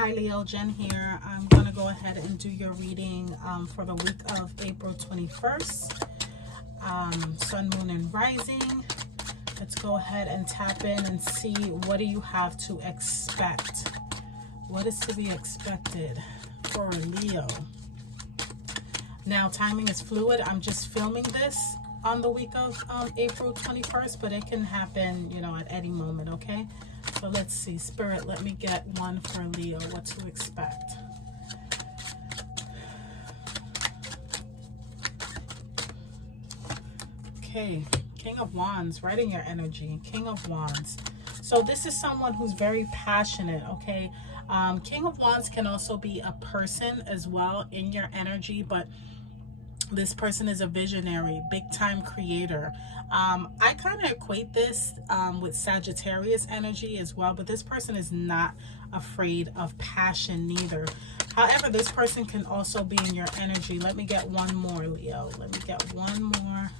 Hi Leo, Jen here. I'm going to go ahead and do your reading for the week of April 21st. Sun, Moon, and Rising. Let's go ahead and tap in and see what do you have to expect. What is to be expected for Leo? Now, timing is fluid. I'm just filming this on the week of April 21st, but it can happen, you know, at any moment, okay? So let's see. Spirit, let me get one for Leo. What to expect. Okay. King of Wands, right in your energy. King of Wands. So this is someone who's very passionate, okay? King of Wands can also be a person as well in your energy, but this person is a visionary, big time creator. I kind of equate this with Sagittarius energy as well, but this person is not afraid of passion neither. However, this person can also be in your energy. Let me get one more, Leo. Let me get one more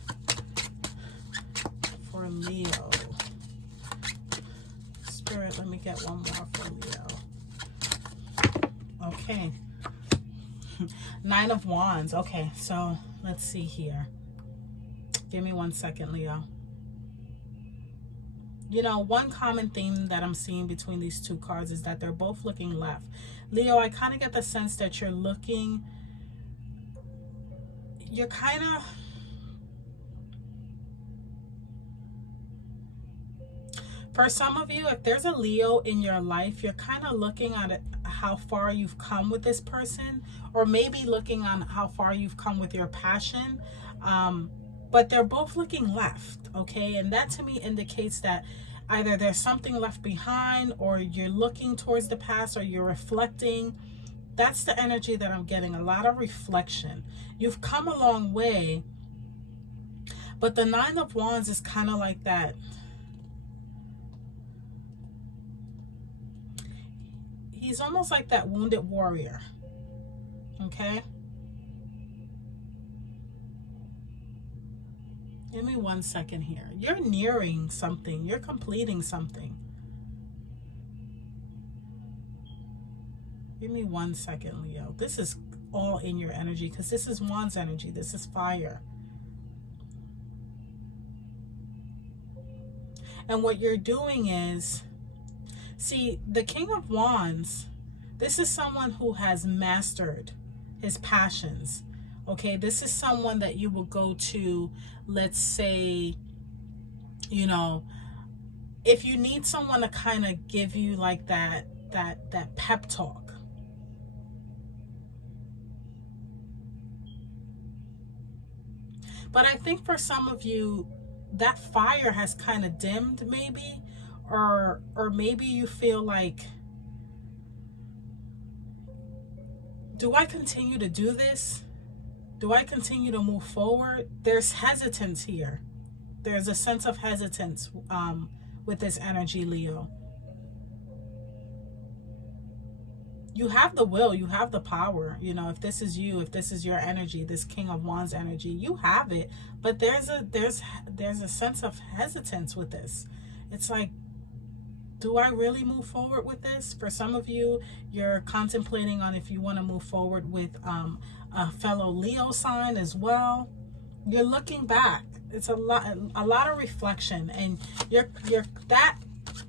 for Leo. Spirit, let me get one more for Leo. Okay. Nine of Wands. Okay, so let's see here. Give me 1 second, Leo. You know, one common theme that I'm seeing between these two cards is that they're both looking left. Leo, I kind of get the sense that you're kind of... For some of you, if there's a Leo in your life, you're kind of looking at it, how far you've come with this person, or maybe looking on how far you've come with your passion. But they're both looking left, okay? And that to me indicates that either there's something left behind, or you're looking towards the past, or you're reflecting. That's the energy that I'm getting, a lot of reflection. You've come a long way, but the Nine of Wands is kind of like that. He's almost like that wounded warrior, okay? Give me 1 second here. You're nearing something. You're completing something. Give me 1 second, Leo. This is all in your energy because this is Wands energy. This is fire. And what you're doing is... See, the King of Wands, this is someone who has mastered his passions, okay? This is someone that you will go to, let's say, you know, if you need someone to kind of give you like that pep talk. But I think for some of you, that fire has kind of dimmed maybe. Or maybe you feel like, do I continue to do this? Do I continue to move forward? There's hesitance here. There's a sense of hesitance with this energy, Leo. You have the will, you have the power. You know, if this is you, if this is your energy, this King of Wands energy, you have it. But there's a sense of hesitance with this. It's like, do I really move forward with this? For some of you, you're contemplating on if you want to move forward with a fellow Leo sign as well. You're looking back. It's a lot of reflection, and that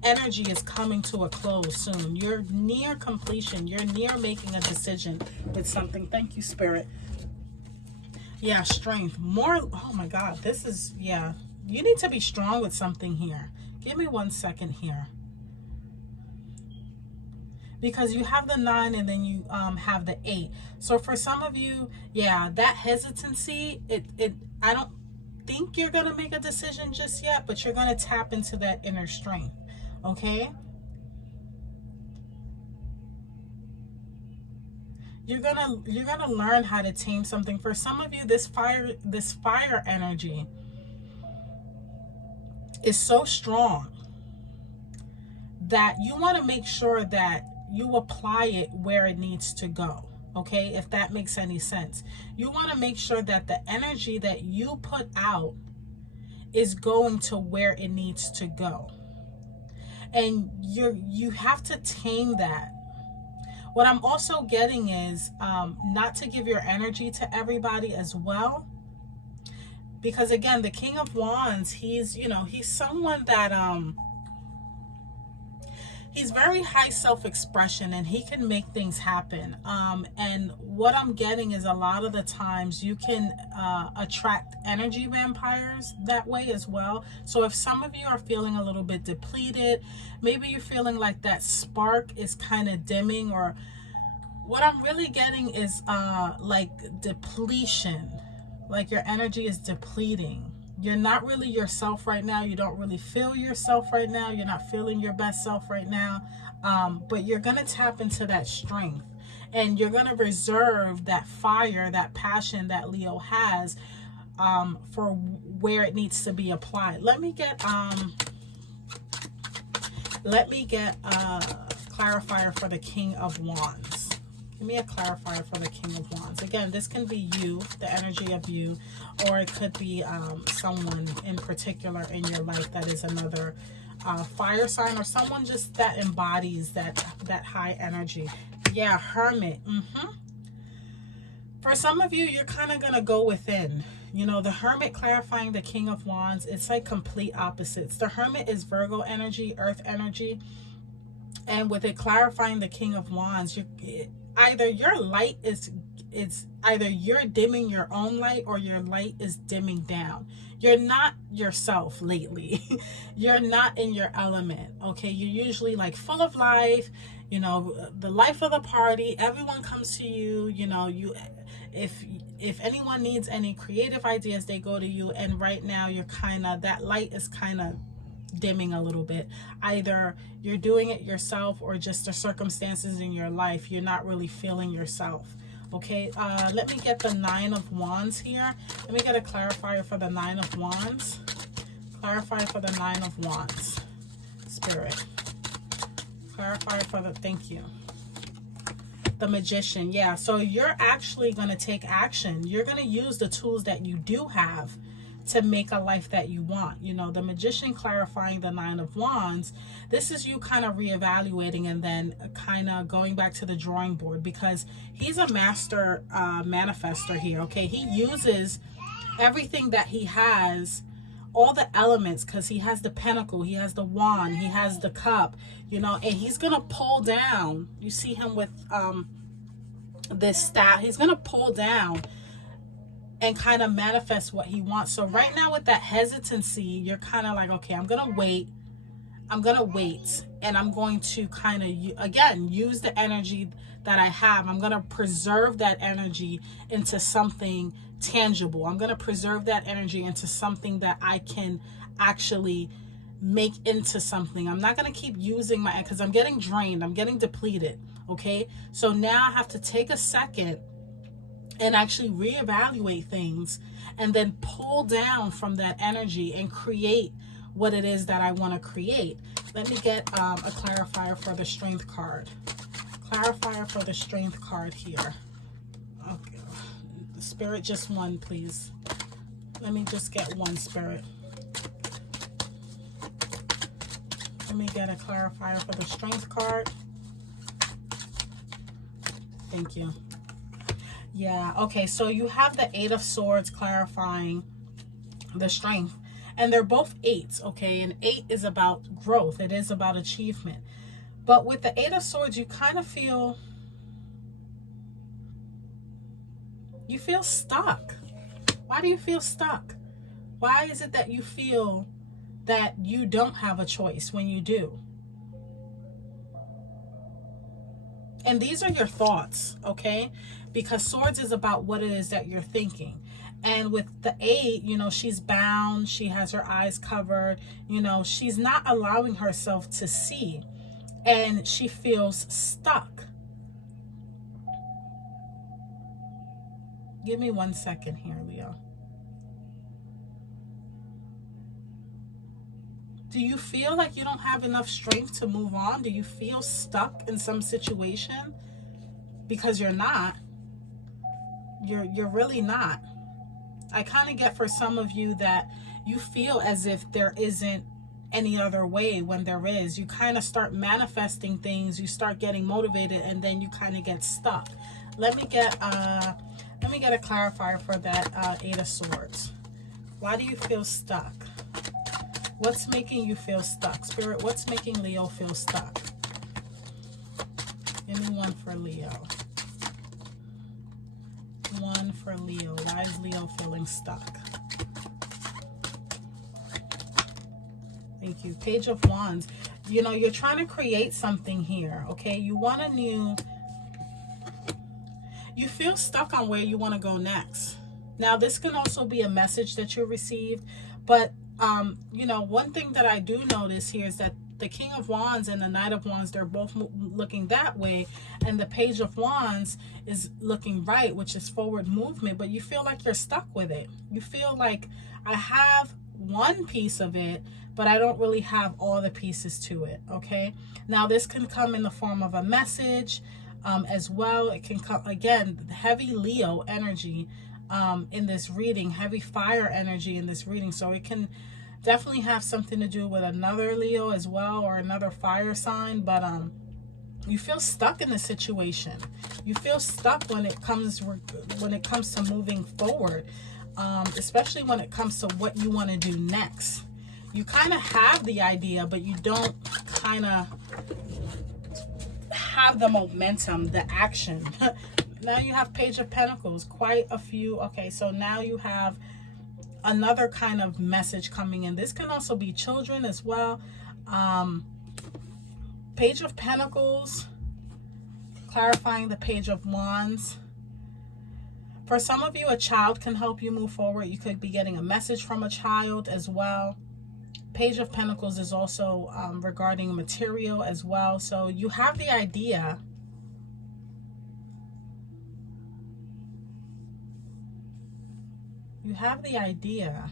energy is coming to a close soon. You're near completion. You're near making a decision with something. Thank you, Spirit. Yeah, strength. More. Oh my God. This is, yeah. You need to be strong with something here. Give me 1 second here. Because you have the 9 and then you have the 8. So for some of you, yeah, that hesitancy, I don't think you're going to make a decision just yet, but you're going to tap into that inner strength, okay? You're going to learn how to tame something. For some of you, this fire energy is so strong that you want to make sure that you apply it where it needs to go, okay? If that makes any sense. You want to make sure that the energy that you put out is going to where it needs to go. And you have to tame that. What I'm also getting is not to give your energy to everybody as well. Because again, the King of Wands, he's, you know, he's someone that he's very high self-expression and he can make things happen. And what I'm getting is a lot of the times you can attract energy vampires that way as well. So if some of you are feeling a little bit depleted, maybe you're feeling like that spark is kind of dimming, or what I'm really getting is like depletion, like your energy is depleting. You're not really yourself right now. You don't really feel yourself right now. You're not feeling your best self right now. But you're going to tap into that strength. And you're going to reserve that fire, that passion that Leo has for where it needs to be applied. Let me get a clarifier for the King of Wands. Give me a clarifier for the King of Wands. Again, this can be you, the energy of you, or it could be someone in particular in your life that is another fire sign, or someone just that embodies that high energy. Yeah, Hermit. For some of you, you're kind of going to go within. You know, the Hermit clarifying the King of Wands, it's like complete opposites. The Hermit is Virgo energy, earth energy. And with it clarifying the King of Wands, either your light is either you're dimming your own light or your light is dimming down. You're not yourself lately. You're not in your element. Okay, you're usually like full of life, you know, the life of the party. Everyone comes to you, you know, if anyone needs any creative ideas, they go to you. And right now you're kind of, that light is kind of dimming a little bit. Either you're doing it yourself or just the circumstances in your life, you're not really feeling yourself. Okay, let me get the Nine of Wands here. Let me get a clarifier for the Nine of Wands. Clarify for the Nine of Wands. Spirit. Clarify for the, thank you. The Magician. Yeah, so you're actually going to take action. You're going to use the tools that you do have to make a life that you want. You know, the Magician clarifying the Nine of Wands, this is you kind of reevaluating and then kind of going back to the drawing board, because he's a master manifester here. Okay, he uses everything that he has, all the elements, because he has the pentacle, he has the wand, he has the cup, you know, and he's gonna pull down. You see him with this staff. He's gonna pull down and kind of manifest what he wants. So right now with that hesitancy, you're kind of like, okay, I'm gonna wait, and I'm going to kind of again use the energy that I have. I'm gonna preserve that energy into something tangible. I'm gonna preserve that energy into something that I can actually make into something. I'm not gonna keep using my, because I'm getting drained, I'm getting depleted. Okay, so now I have to take a second and actually reevaluate things and then pull down from that energy and create what it is that I want to create. Let me get a clarifier for the Strength card. Clarifier for the Strength card here. Okay. Spirit, just one, please. Let me just get one, Spirit. Let me get a clarifier for the Strength card. Thank you. Yeah, okay, so you have the Eight of Swords clarifying the Strength, and they're both eights, okay, and 8 is about growth, it is about achievement. But with the Eight of Swords, you kind of feel, you feel stuck. Why do you feel stuck? Why is it that you feel that you don't have a choice when you do? And these are your thoughts, okay? Because Swords is about what it is that you're thinking. And with the 8, you know, she's bound. She has her eyes covered. You know, she's not allowing herself to see. And she feels stuck. Give me 1 second here, Leo. Do you feel like you don't have enough strength to move on? Do you feel stuck in some situation? Because you're not. You're really not. I kind of get for some of you that you feel as if there isn't any other way when there is. You kind of start manifesting things, you start getting motivated, and then you kind of get stuck. Let me get a clarifier for that Eight of Swords. Why do you feel stuck? What's making you feel stuck? Spirit, what's making Leo feel stuck? Give me one for Leo. One for Leo. Why is Leo feeling stuck? Thank you. Page of Wands. You know, you're trying to create something here, okay? You want a new... You feel stuck on where you want to go next. Now, this can also be a message that you received, but, you know, one thing that I do notice here is that the King of Wands and the Knight of Wands, they're both looking that way, and the Page of Wands is looking right, which is forward movement, but you feel like you're stuck with it. You feel like, I have one piece of it, but I don't really have all the pieces to it, okay? Now, this can come in the form of a message as well. It can come, again, heavy Leo energy in this reading, heavy fire energy in this reading, so it can definitely have something to do with another Leo as well, or another fire sign, but you feel stuck in the situation. You feel stuck when it comes to moving forward, especially when it comes to what you want to do next. You kind of have the idea, but you don't kind of have the momentum, the action. Now you have Page of Pentacles, quite a few. Okay, so now you have another kind of message coming in. This can also be children as well. Page of Pentacles, clarifying the Page of Wands. For some of you, a child can help you move forward. You could be getting a message from a child as well. Page of Pentacles is also regarding material as well. So you have the idea. You have the idea.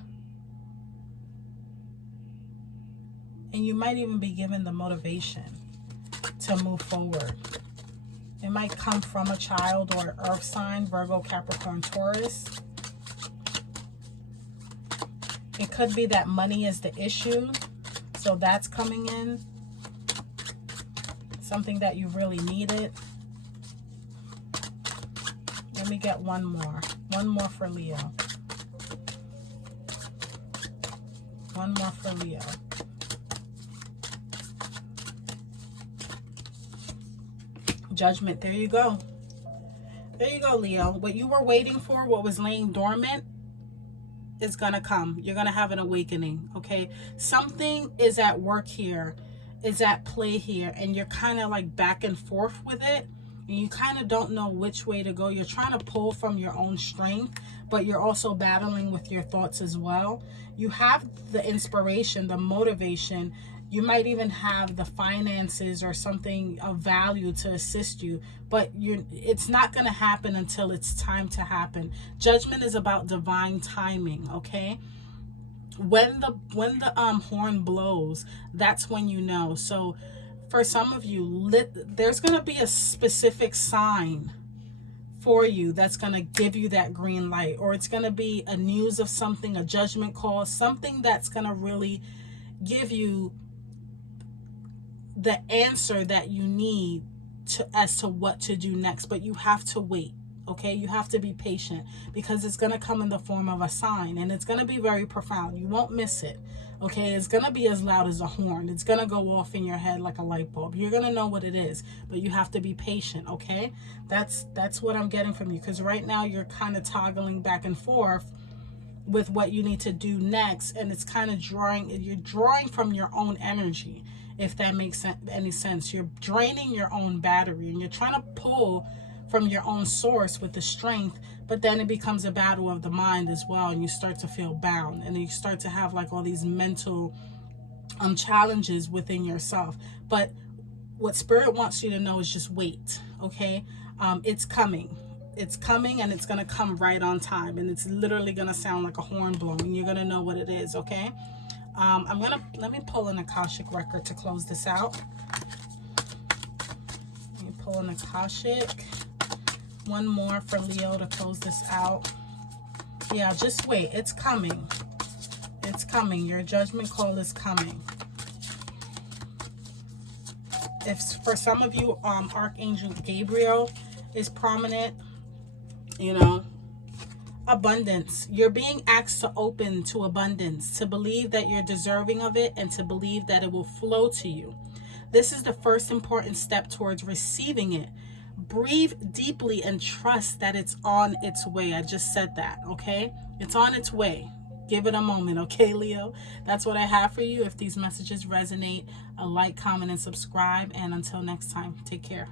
And you might even be given the motivation to move forward. It might come from a child or earth sign, Virgo, Capricorn, Taurus. It could be that money is the issue, so that's coming in. Something that you really needed. Let me get one more. One more for Leo. One more for Leo. Judgment. There you go. There you go, Leo. What you were waiting for, what was laying dormant, is gonna come. You're gonna have an awakening, okay? Something is at work here, is at play here, and you're kind of like back and forth with it, and you kind of don't know which way to go. You're trying to pull from your own strength, but you're also battling with your thoughts as well. You have the inspiration, the motivation. You might even have the finances or something of value to assist you, but it's not going to happen until it's time to happen. Judgment is about divine timing, okay? When the horn blows, that's when you know. So for some of you, there's going to be a specific sign for you that's going to give you that green light, or it's going to be a news of something, a judgment call, something that's going to really give you the answer that you need as to what to do next. But you have to wait, okay? You have to be patient, because it's going to come in the form of a sign, and it's going to be very profound. You won't miss it, okay? It's going to be as loud as a horn. It's going to go off in your head like a light bulb. You're going to know what it is, but you have to be patient, okay? That's what I'm getting from you, because right now you're kind of toggling back and forth with what you need to do next, and it's kind of you're drawing from your own energy, if that makes any sense. You're draining your own battery, and you're trying to pull from your own source with the strength, but then it becomes a battle of the mind as well, and you start to feel bound, and you start to have like all these mental challenges within yourself. But what Spirit wants you to know is just wait, okay? It's coming. It's coming, and it's going to come right on time, and it's literally going to sound like a horn blowing. You're going to know what it is, okay? Let me pull an Akashic record to close this out. Let me pull an Akashic. One more for Leo to close this out. Yeah, just wait. It's coming. It's coming. Your judgment call is coming. If for some of you, Archangel Gabriel is prominent, you know, abundance. You're being asked to open to abundance, to believe that you're deserving of it, and to believe that it will flow to you. This is the first important step towards receiving it. Breathe deeply and trust that it's on its way. I just said that, okay? It's on its way. Give it a moment, okay, Leo? That's what I have for you. If these messages resonate, like, comment, and subscribe. And until next time, take care.